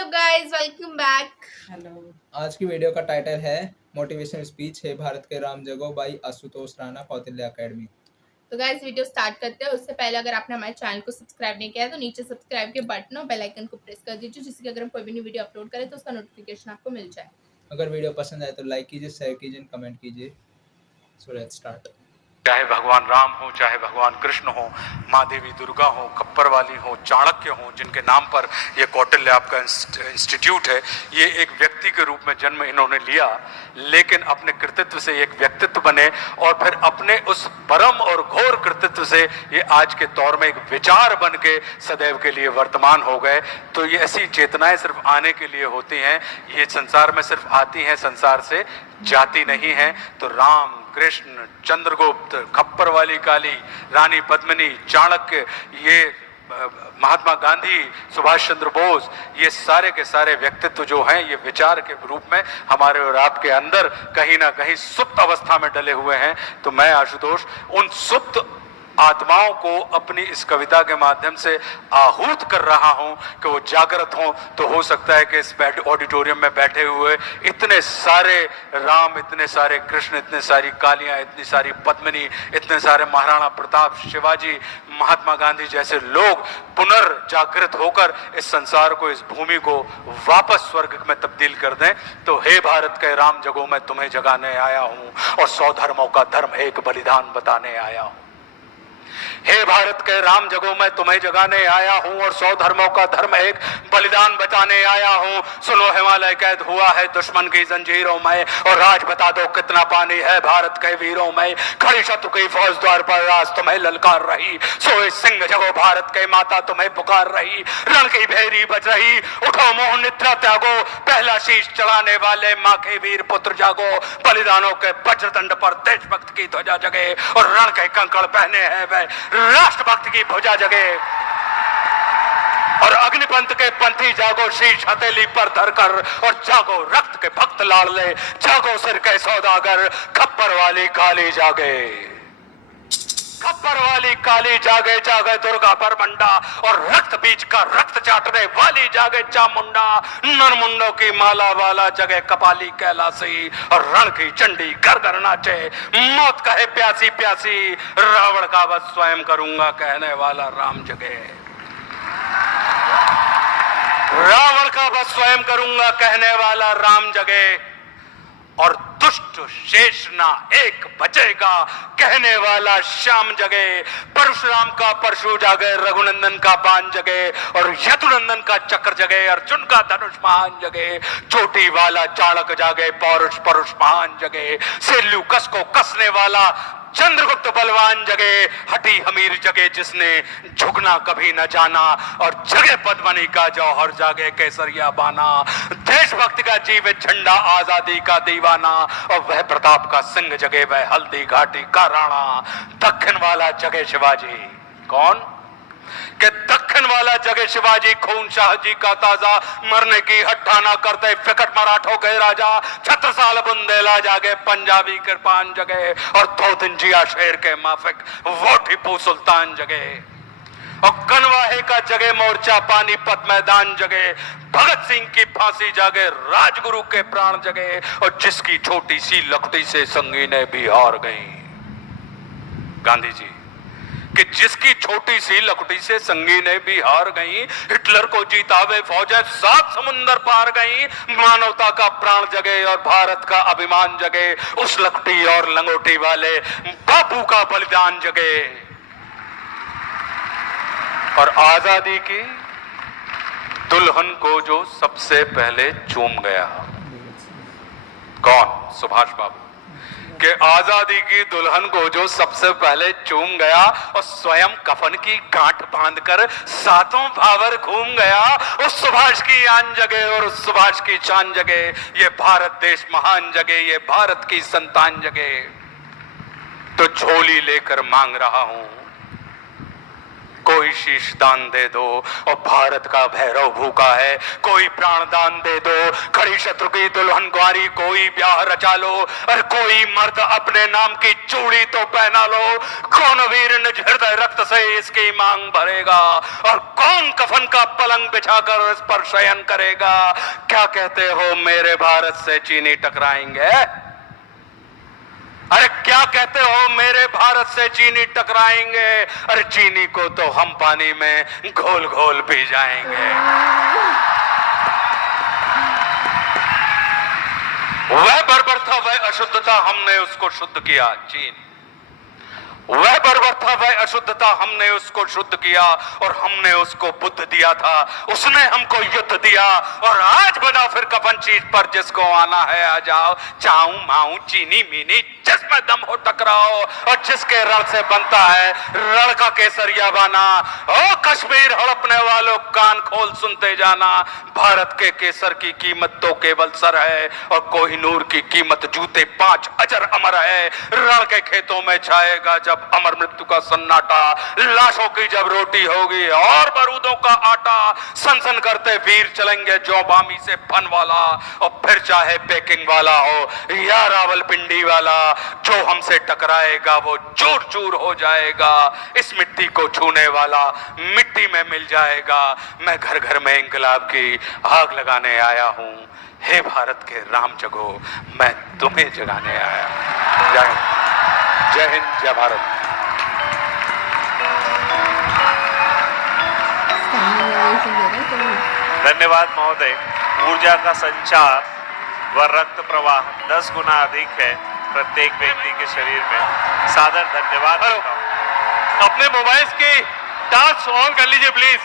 Hello guys, welcome back. Hello. आज की video का टाइटल है मोटिवेशनल स्पीच है भारत के राम जगो बाई आशुतोष राणा कौटिल्य एकेडमी। तो गाइस वीडियो स्टार्ट करते हैं। उससे पहले अगर आपने हमारे चैनल को सब्सक्राइब नहीं किया है तो नीचे सब्सक्राइब के बटन और बेल आइकन को प्रेस कर दीजिए, जिससे कि अगर हम कोई भी न्यू वीडियो अपलोड करें तो उसका नोटिफिकेशन आपको मिल जाए। अगर वीडियो पसंद आए तो लाइक कीजिए, शेयर कीजिए, कमेंट कीजिए। So let's start. चाहे भगवान राम हो, चाहे भगवान कृष्ण हो, माँ देवी दुर्गा हो, खप्पर वाली हो, चाणक्य हो, जिनके नाम पर ये कौटिल्य आपका इंस्टीट्यूट है, ये एक व्यक्ति के रूप में जन्म इन्होंने लिया, लेकिन अपने कृतित्व से एक व्यक्तित्व बने और फिर अपने उस परम और घोर कृतित्व से ये आज के दौर में एक विचार बन के सदैव के लिए वर्तमान हो गए। तो ये ऐसी चेतनाएं सिर्फ आने के लिए होती हैं, ये संसार में सिर्फ आती हैं, संसार से जाती नहीं है। तो राम, कृष्ण, चंद्रगुप्त, खप्पर वाली काली, रानी पद्मिनी, चाणक्य, ये महात्मा गांधी, सुभाष चंद्र बोस, ये सारे के सारे व्यक्तित्व जो हैं, ये विचार के रूप में हमारे और आपके अंदर कहीं ना कहीं सुप्त अवस्था में डले हुए हैं। तो मैं आशुतोष उन सुप्त आत्माओं को अपनी इस कविता के माध्यम से आहूत कर रहा हूं कि वो जागृत हों। तो हो सकता है कि इस ऑडिटोरियम में बैठे हुए इतने सारे राम, इतने सारे कृष्ण, इतने सारी कालियां, इतनी सारी पद्मिनी, इतने सारे महाराणा प्रताप, शिवाजी, महात्मा गांधी जैसे लोग पुनर्जागृत होकर इस संसार को, इस भूमि को वापस स्वर्ग में तब्दील कर दें। तो हे भारत के राम जगो, मैं तुम्हें जगाने आया हूं और 100 धर्मों का धर्म एक बलिदान बताने आया हूं। हे भारत के राम जगो, मैं तुम्हें जगाने आया हूं और 100 धर्मों का धर्म एक बलिदान बताने आया हूं। सुनो, हिमालय कैद हुआ है दुश्मन की जंजीरों में और राज बता दो कितना पानी है भारत के वीरों में। खड़ी शत्रु की फौज द्वार पर राज तुम्हें ललकार रही, सोए सिंह जगो भारत के माता तुम्हें पुकार रही। रण की भेरी बज रही, उठो मोह निद्रा त्यागो, पहला शीश चढ़ाने वाले माँ के वीर पुत्र जागो। बलिदानों के वज्रदंड पर देशभक्त की ध्वजा जगे और रण के कंकड़ पहने हैं वे राष्ट्रभक्त की भुजा जगे। और अग्निपंथ के पंथी जागो, शीश हथेली पर धरकर और जागो रक्त के भक्त लाडले, जागो सिर के सौदागर, खप्पर वाली काली जागे, खप्पर वाली काली जागे, जागे दुर्गा पर बंडा और रक्त बीज का रक्त चाटने वाली जागे चामुंडा। नरमुंडों की माला वाला जगे कपाली कैलासी और रण की चंडी घर घर नाचे, मौत कहे प्यासी प्यासी, रावण का वध स्वयं करूंगा कहने वाला राम जगे। रावण का वध स्वयं करूंगा कहने वाला राम जगे और दुष्ट शेष ना एक बचेगा कहने वाला श्याम जगे। परशुराम का परशु जागे, रघुनंदन का बाण जगे और यदुनंदन का चक्र जगे, अर्जुन का धनुष महान जगे। चोटी वाला चाणक्य जागे, पौरुष परुष महान जगे। सेल्यूकस को कसने वाला चंद्रगुप्त बलवान जगे, हटी हमीर जगे जिसने झुकना कभी न जाना और जगे पद्मनी का जौहर जागे केसरिया बाना। देशभक्ति का जीवित झंडा, आजादी का दीवाना और वह प्रताप का सिंह जगे, वह हल्दी घाटी का राणा। दक्षिण वाला जगे शिवाजी, कौन कि दक्षिण वाला जगे शिवाजी, खून शाह जी का ताजा, मरने की हट्टा ना करते विकट मराठों के राजा। छत्रसाल बुंदेला जागे, पंजाबी कृपान जगे और 2 दिन जिया शेर के माफिक वो टीपू सुल्तान जगे। और कनवाहे का जगे मोर्चा, पानीपत मैदान जगे, भगत सिंह की फांसी जागे, राजगुरु के प्राण जगे और जिसकी छोटी सी लकड़ी से संगीनें भी हार गई। गांधी जी कि जिसकी छोटी सी लकड़ी से संगीनें भी हार गई, हिटलर को जीतावे फौजें 7 समुंदर पार गई। मानवता का प्राण जगे और भारत का अभिमान जगे, उस लकड़ी और लंगोटी वाले बापू का बलिदान जगे। और आजादी की दुल्हन को जो सबसे पहले चूम गया, कौन? सुभाष बाबू कि आजादी की दुल्हन को जो सबसे पहले चूम गया और स्वयं कफन की गांठ बांधकर 7 भावर घूम गया। उस सुभाष की आन जगे और उस सुभाष की शान जगे, ये भारत देश महान जगे, ये भारत की संतान जगे। तो झोली लेकर मांग रहा हूं, कोई कोई शीश दान दे दो, और भारत का भैरव भूखा है, कोई प्राण दान दे दो, खड़ी शत्रु की दुल्हन ग्वारी कोई ब्याह रचा लो, और कोई मर्द अपने नाम की चूड़ी तो पहना लो, कौन वीर निज हृदय रक्त से इसकी मांग भरेगा, और कौन कफन का पलंग बिछाकर इस पर शयन करेगा। क्या कहते हो मेरे भारत से चीनी टकराएंगे? अरे क्या कहते हो मेरे भारत से चीनी टकराएंगे? अरे चीनी को तो हम पानी में घोल घोल पी जाएंगे। वह बर्बरता वह अशुद्धता हमने उसको शुद्ध किया, चीन। वह बर्बरता वह अशुद्धता हमने उसको शुद्ध किया, और हमने उसको बुद्ध दिया था, उसने हमको युद्ध दिया, और आज बना फिर कफन चीज पर जिसको आना है आ जाओ, चाऊ माऊ चीनी मीनी जिसमें दम हो टकराओ, और जिसके रण से बनता है रण का केसरिया बाना। ओ कश्मीर हड़पने वालों कान खोल सुनते जाना, भारत के केसर की कीमत तो केवल सर है, और कोहिनूर की कीमत जूते 5 अजर अमर है। रण के खेतों में छाएगा जब अमर मृत्यु का सन्नाटा, लाशों की जब रोटी होगी और बारूदों का आटा, सनसन करते वीर चलेंगे जो बामी से फन वाला, और फिर चाहे पेकिंग वाला हो या रावलपिंडी वाला, जो हमसे टकराएगा वो चूर चूर हो जाएगा। इस मिट्टी को छूने वाला मिट्टी में मिल जाएगा। मैं घर घर में इंकलाब की आग लगाने आया हूं, हे भारत के राम जगो मैं तुम्हें जगाने आया। जय हिंद, जय भारत। धन्यवाद महोदय। ऊर्जा का संचार व रक्त प्रवाह 10 गुना अधिक है प्रत्येक व्यक्ति के शरीर में। सादर धन्यवाद। अपने मोबाइल की टॉर्च ऑन कर लीजिए प्लीज।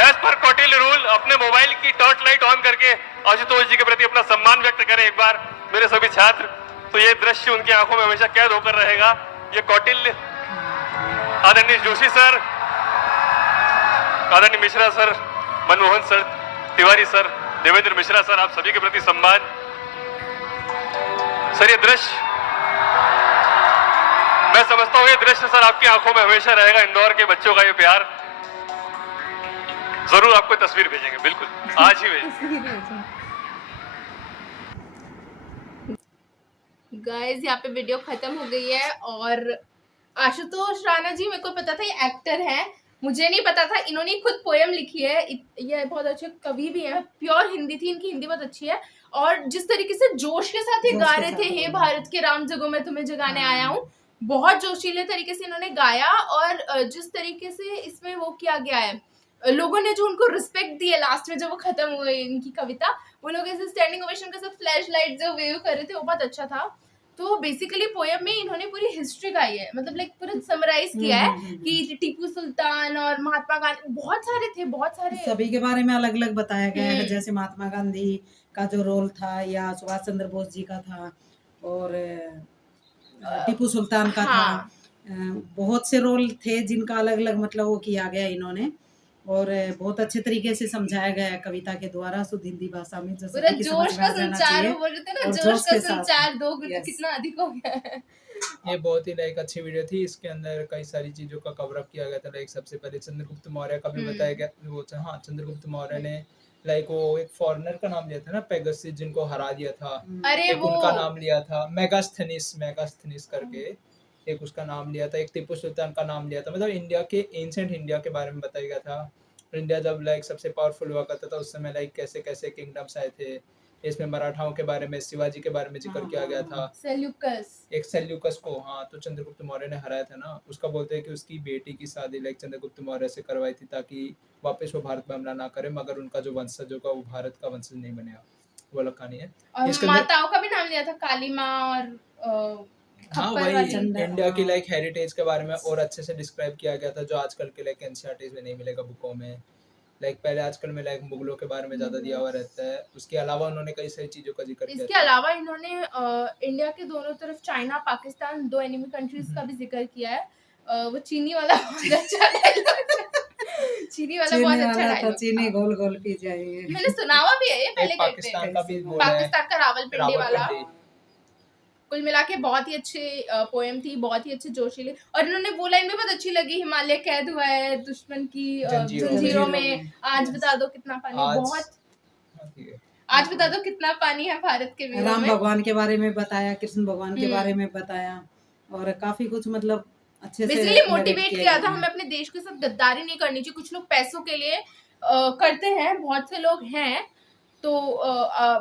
एज पर कौटिल्य रूल अपने मोबाइल की टॉर्च लाइट ऑन करके आशुतोष जी के प्रति अपना सम्मान व्यक्त करें एक बार मेरे सभी छात्र। तो ये दृश्य उनकी आंखों में हमेशा कैद होकर रहेगा। ये कौटिल्य, आदरणीय जोशी सर, आदरणीय Mishra sir, Manmohan sir, Tiwari sir, Devendra Mishra sir, आप सभी के प्रति सम्मान। सर ये दृश्य, मैं समझता हूँ ये दृश्य सर आपकी आंखों में हमेशा रहेगा। इंदौर के बच्चों का ये प्यार। जरूर आपको तस्वीर भेजेंगे, बिल्कुल आज ही भेजेंगे। गाइस यहाँ पे वीडियो खत्म हो गई है। और आशुतोष राणा जी, मेरे को पता था ये एक्टर है, मुझे नहीं पता था इन्होंने खुद पोएम लिखी है। ये बहुत अच्छे कवि भी है, प्योर हिंदी थी इनकी, हिंदी बहुत अच्छी है। और जिस तरीके से जोश के साथ ये गा रहे थे, हे भारत के राम जगो मैं तुम्हें जगाने आया हूँ, बहुत जोशीले तरीके से इन्होंने गाया। और जिस तरीके से इसमें वो किया गया है, लोगों ने जो उनको रिस्पेक्ट दी है लास्ट में जब वो खत्म हुई इनकी कविता, वो लोग ऐसे स्टैंडिंग ओवेशन के साथ फ्लैश लाइट जो वेव कर रहे थे, वो बहुत अच्छा था। तो बेसिकली पोएम में इन्होंने पूरी हिस्ट्री गाई है, मतलब लाइक पूरा समराइज किया है कि टीपू सुल्तान और महात्मा गांधी, बहुत सारे थे, बहुत सारे सभी के बारे में अलग अलग बताया गया है। जैसे महात्मा गांधी का जो रोल था, या सुभाष चंद्र बोस जी का था, और टीपू सुल्तान का था। बहुत से रोल थे जिनका अलग अलग मतलब वो किया गया इन्होंने, और बहुत अच्छे तरीके से समझाया गया है कविता के द्वारा शुद्ध हिंदी भाषा में। जो पूरा जोश का संचार, वो बोल रहे थे ना, जोश का संचार 2 गुना कितना अधिक हो गया है। ये बहुत ही लाइक अच्छी वीडियो थी। इसके अंदर कई सारी चीजों का कवर अप किया गया था। लाइक सबसे पहले चंद्रगुप्त मौर्य का भी बताया गया। वो हाँ, चंद्रगुप्त मौर्य ने लाइक वो एक फॉरेनर का नाम लिया था ना, पेगासस, जिनको हरा दिया था। अरे एक उनका नाम लिया था मेगास्थनीस करके, एक उसका नाम लिया था। एक टीपू सुल्तान का नाम लिया था। मतलब इंडिया के एंशिएंट इंडिया के बारे में बताया गया था। इंडिया जब लाइक सबसे पावरफुल हुआ करता था उस समय लाइक कैसे कैसे किंगडम्स आए थे। इसमें मराठाओं के बारे में, शिवाजी के बारे में जिक्र किया गया था। एक सेल्यूकस को, हाँ, तो चंद्रगुप्त मौर्य ने हराया था ना। उसका बोलते हैं कि उसकी बेटी की शादी लाइक चंद्रगुप्त मौर्य से करवाई थी ताकि वापस वो भारत में हमला ना करे, मगर उनका जो वंशज होगा वो भारत का वंशज नहीं बनेगा। वो अलग कहानी है। और माताओं का भी नाम लिया था, काली माँ और हाँ, वही इंडिया की लाइक हेरिटेज के बारे में और अच्छे से डिस्क्राइब किया गया था, जो आजकल के लाइक एनसीईआरटीज में नहीं मिलेगा बुकों में। लाइक पहले आजकल में लाइक मुगलों के बारे में ज्यादा दिया हुआ रहता है। उसके अलावा उन्होंने कई सारी चीजों का जिक्र किया। इसके अलावा इन्होंने इंडिया के दोनों तरफ, चाइना, पाकिस्तान, 2 एनिमी कंट्रीज का भी जिक्र किया है। वो चीनी वाला बहुत अच्छा डायलॉग, चीनी वाला बहुत अच्छा डायलॉग, चीनी गोल गोल पी जाएगी। मैंने सुना हुआ भी है ये पहले। पाकिस्तान का भी बोला है, पाकिस्तान का रावलपिंडी वाला कुल मिला के बहुत ही अच्छे पोएम थी, बहुत ही अच्छे जोशीले। और इन्होंने वो लाइन भी बहुत अच्छी लगी, हिमालय कैद हुआ है दुश्मन की जंजीरों में, आज बता दो कितना पानी, बहुत आज बता दो कितना पानी है भारत के वीरों राम में। भगवान के बारे में बताया, कृष्ण भगवान के बारे में बताया, और काफी कुछ मतलब अच्छे से बेसिकली मोटिवेट किया था हमें अपने देश के साथ गद्दारी नहीं करनी चाहिए। कुछ लोग पैसों के लिए करते हैं, बहुत से लोग हैं, तो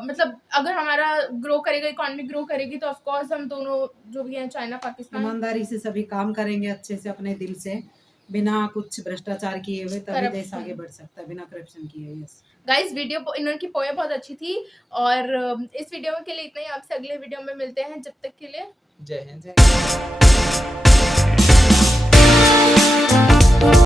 मतलब अगर हमारा ग्रो करेगा, इकोनॉमी ग्रो करेगी, तो ऑफ कोर्स हम दोनों जो भी हैं, चाइना पाकिस्तान, ईमानदारी से सभी काम करेंगे अच्छे से अपने दिल से, बिना कुछ भ्रष्टाचार किए हुए, तभी देश आगे बढ़ सकता है, बिना करप्शन किए। यस गाइस, वीडियो इन्होंने पोएम बहुत अच्छी थी, और इस वीडियो के लिए इतना ही। आपसे अगले वीडियो में मिलते हैं, जब तक के लिए जय हिंद। जय